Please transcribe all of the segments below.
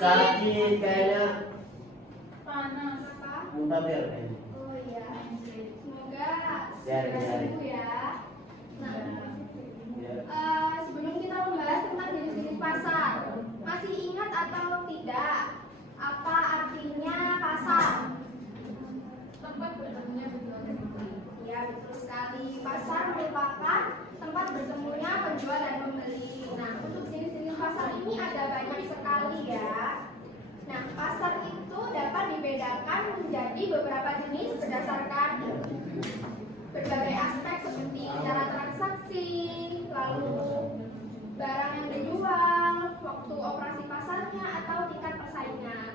Sakit kayaknya. Panas. Muntaber kayaknya. Oh iya. Semoga Jari. sembuh ya. Nah, sebelum kita membahas tentang jenis-jenis pasar, masih ingat atau tidak apa artinya pasar? Tempat bertemunya penjual dan pembeli. Ya, betul sekali. Pasar merupakan tempat bertemunya penjual dan pembeli. Nah, untuk jenis-jenis pasar ini ada banyak sekali ya. Nah, pasar itu dapat dibedakan menjadi beberapa jenis berdasarkan berbagai aspek seperti cara transaksi, lalu barang yang dijual, waktu operasi pasarnya, atau tingkat persaingan.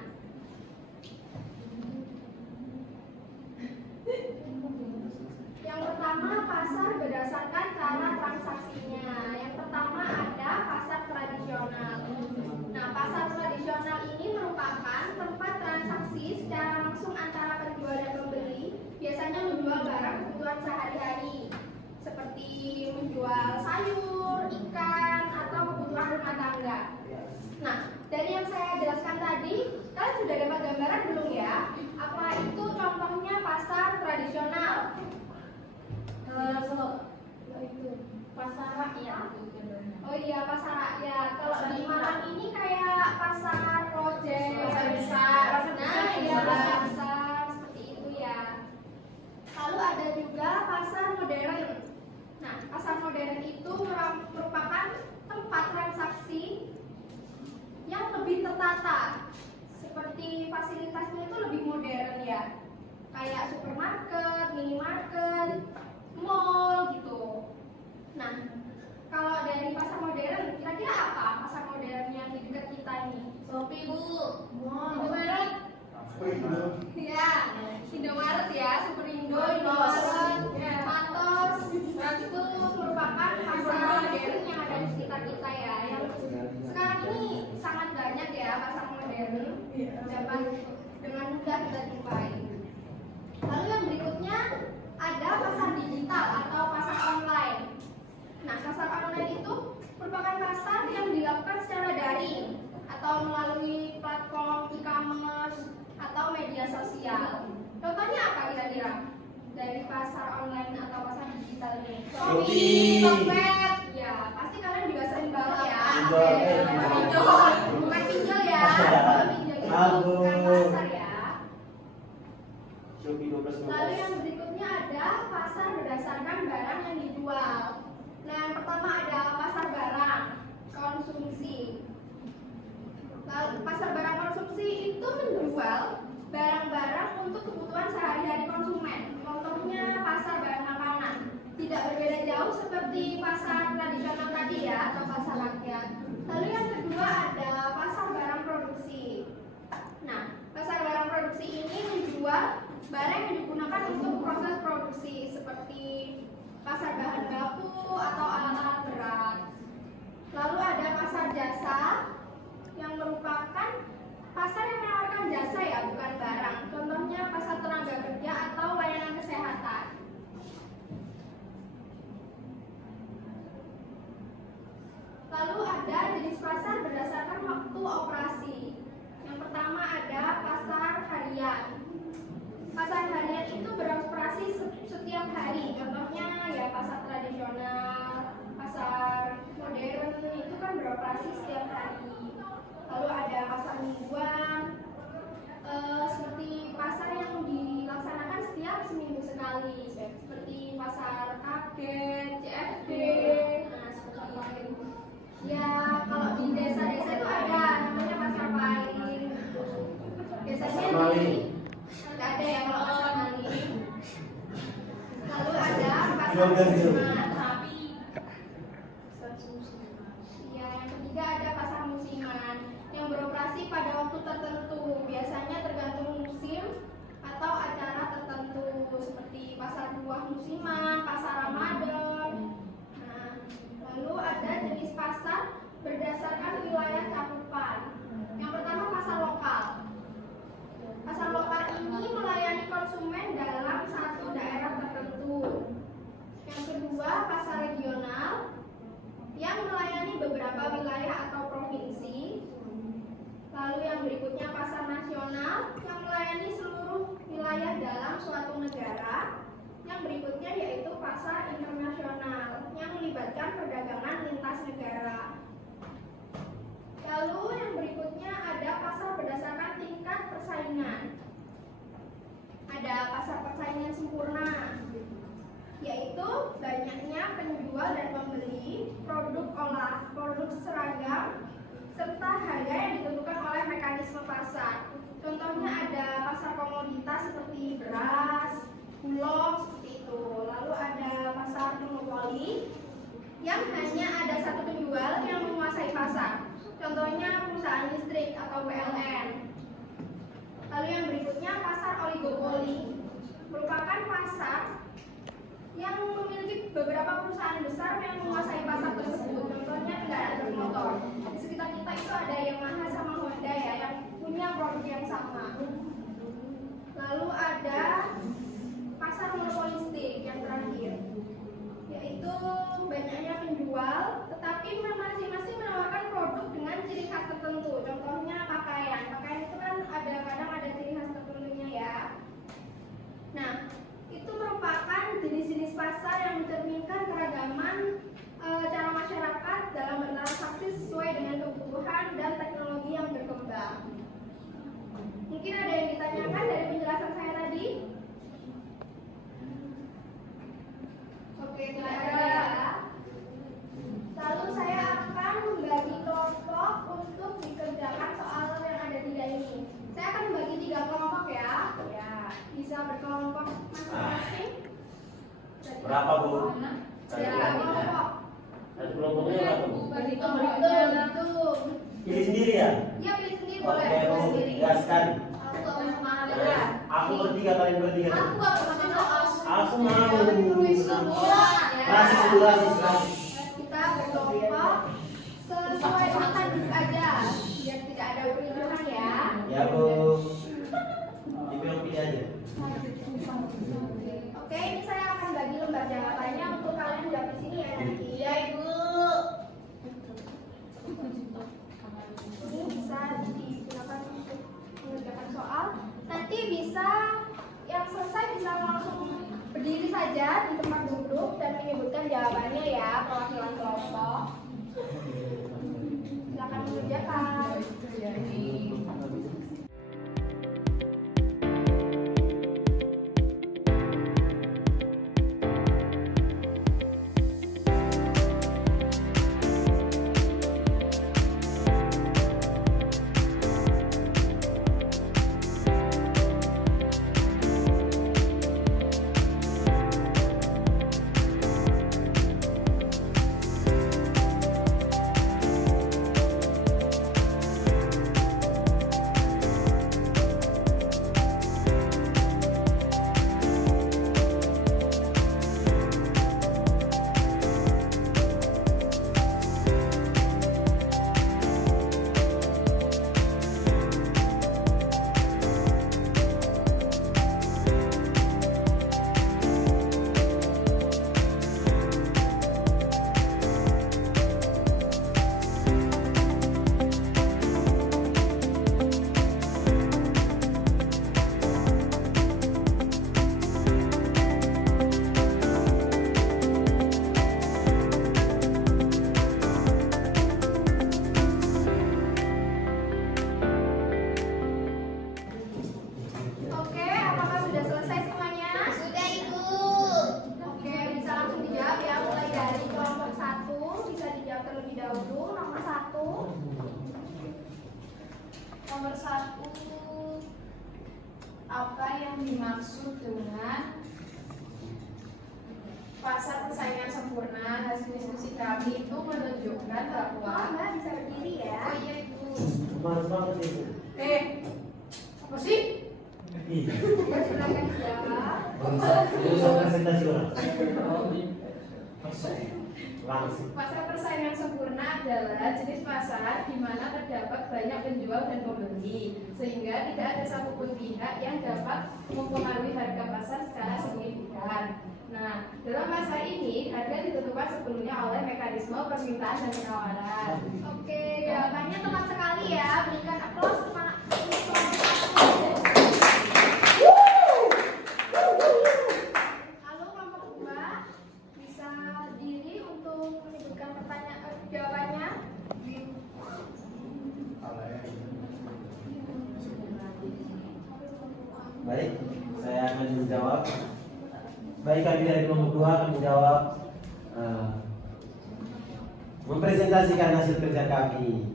Yang pertama, pasar berdasarkan cara transaksinya. Yang pertama ada pasar tradisional. Nah, pasar tradisional ini merupakan tempat transaksi secara langsung antara penjual dan pembeli, biasanya menjual barang kebutuhan sehari-hari, seperti menjual sayur, ikan, atau kebutuhan rumah tangga. Nah, dari yang saya jelaskan tadi, kalian sudah dapat gambaran belum ya? Apa itu contohnya pasar tradisional? Itu pasar rakyat. Oh iya, pasar rakyat. Kalau di Malang ini kayak pasar projek, Pasar besar. Nah, iya, pasar besar seperti itu ya. Lalu ada juga pasar modern. Nah, pasar modern itu merupakan tempat transaksi yang lebih tertata. Seperti fasilitasnya itu lebih modern ya. Kayak supermarket, minimarket, mall gitu. Nah, kalau dari pasar modern, kira-kira apa pasar modern yang di dekat kita ini? Shopee, Bu. Indomaret? Ya, Indomaret ya, Superindo, Indomaret, Matos, itu merupakan pasar modern yang ada di sekitar kita ya. Yang sekarang ini sangat banyak ya pasar modern, dapat dengan mudah kita jumpai. Lalu yang berikutnya ada pasar digital atau pasar online. Nah, pasar online itu merupakan pasar yang dilakukan secara daring atau melalui platform e-commerce atau media sosial. Contohnya apa kira-kira dari pasar online atau pasar digital ini? Shopee. Tokped. Ya, pasti kalian juga sering banget ya. Pinjol. Bukan pinjol ya. Kalau pinjol itu bukan pasar ya. Shopee 12. Lalu yang berikutnya ada pasar berdasarkan barang yang dijual. Nah, yang pertama ada pasar barang konsumsi. Lalu pasar barang konsumsi itu menjual barang-barang untuk kebutuhan sehari-hari konsumen. Contohnya pasar barang makanan. Tidak berbeda jauh seperti pasar tradisional tadi ya, atau pasar rakyat. Lalu yang kedua ada pasar barang produksi. Nah, pasar barang produksi ini menjual barang yang digunakan untuk proses produksi seperti pasar bahan baku atau alat-alat berat. Lalu ada pasar jasa yang merupakan pasar yang menawarkan jasa ya, bukan barang. Contohnya pasar tenaga kerja atau layanan kesehatan. Lalu ada jenis pasar berdasarkan waktu operasi. Yang pertama ada pasar harian. Pasar harian itu beroperasi setiap hari. Contohnya ya pasar tradisional, pasar modern itu kan beroperasi setiap hari. Lalu ada pasar mingguan, seperti pasar yang dilaksanakan setiap seminggu sekali, seperti pasar kaget, CFD. Nah, seperti itu. Ya, kalau di desa-desa itu ada namanya pasar paling. Biasanya nggak ada ya kalau pasar maling. Lalu ada pasar musiman. Ya, yang ketiga ada pasar musiman yang beroperasi pada waktu tertentu. Biasanya tergantung musim atau acara tertentu, seperti pasar buah musiman, pasar Ramadan. Nah, lalu ada jenis pasar berdasarkan wilayah cakupan. Yang pertama pasar lokal. Pasar lokal ini melayani konsumen dalam satu daerah tertentu. Yang kedua berikutnya pasar nasional yang melayani seluruh wilayah dalam suatu negara. Yang berikutnya yaitu pasar internasional yang melibatkan perdagangan lintas negara. Lalu yang berikutnya ada pasar berdasarkan tingkat persaingan. Ada pasar persaingan sempurna, yaitu banyaknya penjual dan pembeli, produk seragam, serta harga yang ditentukan oleh mekanisme pasar. Contohnya ada pasar komoditas seperti beras, bulog, seperti itu. Lalu ada pasar monopoli yang hanya ada satu penjual yang menguasai pasar. Contohnya perusahaan listrik atau PLN. Lalu yang berikutnya pasar oligopoli, merupakan pasar yang memiliki beberapa perusahaan besar yang menguasai pasar tersebut. Contohnya kendaraan bermotor. Di sekitar kita itu ada Yamaha sama Honda ya, yang punya produk yang sama. Lalu ada pasar monopolistik yang terakhir, yaitu banyaknya penjual, tetapi masing-masing menawarkan produk dengan ciri khas tertentu. Contohnya pakaian. Pakaian itu kan kadang ada ciri khas tertentunya ya. Nah, itu merupakan jenis-jenis pasar yang mencerminkan keragaman cara masyarakat dalam bertransaksi sesuai dengan kebutuhan dan teknologi yang berkembang. Mungkin ada yang ditanyakan dari penjelasan saya tadi? Oke, tidak ada ya. Lalu saya akan membagi kelompok untuk dikerjakan soal yang ada 3 ini. Saya akan membagi 3 kelompok ya. Ya, bisa berkelompok masing-masing. Berapa, Bu? Ya, kelompok. Satu kelompoknya berapa, Bu? Betul. Pilih sendiri ya? Iya, pilih sendiri Oke, boleh. Bu. Sendiri. Gaskan. Aku gak mau semangat ya. Aku bertiga, kalian bertiga. Aku gak mau semangat. Aku mau. Semua ya. Rasis. Kita berkelompok sesuai urutan duduk aja, biar tidak ada kericuhan ya. Ya, Bu. Pilih aja. Oke, ini saya akan bagi lembar jawabannya untuk kalian jawab di sini ya nanti. Iya, Ibu. Ini bisa digunakan untuk mengerjakan soal. Nanti bisa yang selesai bisa langsung berdiri saja di tempat duduk dan menyebutkan jawabannya ya, perwakilan kelompok. Silakan mengerjakan. Nomor 1, apa yang dimaksud dengan pasar persaingan sempurna? Hasil diskusi kami itu menunjukkan bahwa Mbak bisa berdiri ya. oh iya Ibu. Males banget itu. Apa sih? Ih, Ya, silakan dijawab. Bisa presentasi orang. Langsung. Pasar persaingan sempurna adalah jenis pasar di mana terdapat banyak penjual dan pembeli, sehingga tidak ada satupun pihak yang dapat mempengaruhi harga pasar secara signifikan. Nah, dalam pasar ini harga ditentukan sepenuhnya oleh mekanisme permintaan dan penawaran. Oke, jawabannya tepat sekali ya. Berikan aplaus Lalu kelompok 2 bisa berdiri untuk menyebutkan pertanyaan jawabannya. Baik, saya akan menjawab. Baik, kami dari kelompok 2 akan menjawab, mempresentasikan hasil kerja kami.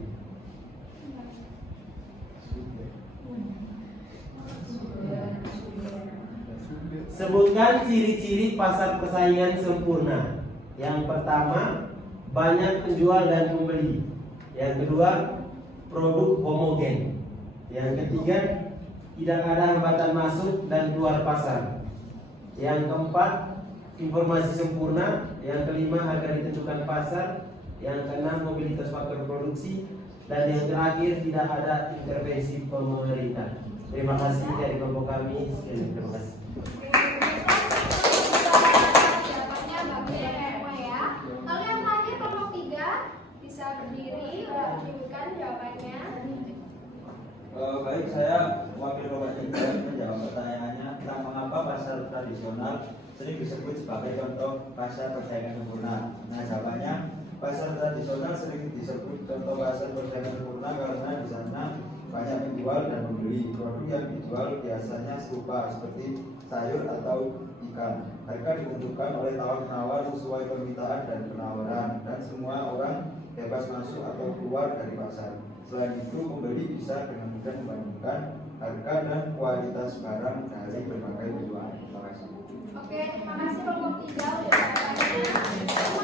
Sebutkan ciri-ciri pasar persaingan sempurna. Yang pertama, banyak penjual dan pembeli. Yang kedua, produk homogen. Yang ketiga, tidak ada hambatan masuk dan keluar pasar. Yang keempat, informasi sempurna. Yang kelima, harga ditentukan pasar. Yang keenam, mobilitas faktor produksi. Dan yang terakhir, tidak ada intervensi pemerintah. Terima kasih dari kelompok kami. Sekian, terima kasih. Jawabannya bagus ya semua ya. Lalu yang terakhir kelompok 3 bisa berdiri menyebutkan jawabannya. Baik, saya wakil kelompok 3 menjawab pertanyaannya tentang mengapa pasar tradisional sering disebut sebagai contoh pasar persaingan sempurna. Nah, jawabannya, pasar tradisional sering disebut contoh pasar persaingan sempurna karena di sana banyak penjual dan pembeli. Produk yang dijual biasanya serupa seperti sayur atau ikan. Harga ditentukan oleh tawar-menawar sesuai permintaan dan penawaran, dan semua orang bebas masuk atau keluar dari pasar. Selain itu, pembeli bisa dengan mudah membandingkan harga dan kualitas barang dari berbagai penjual. Terima kasih. Oke, terima kasih kelompok 3 udah jawabannya.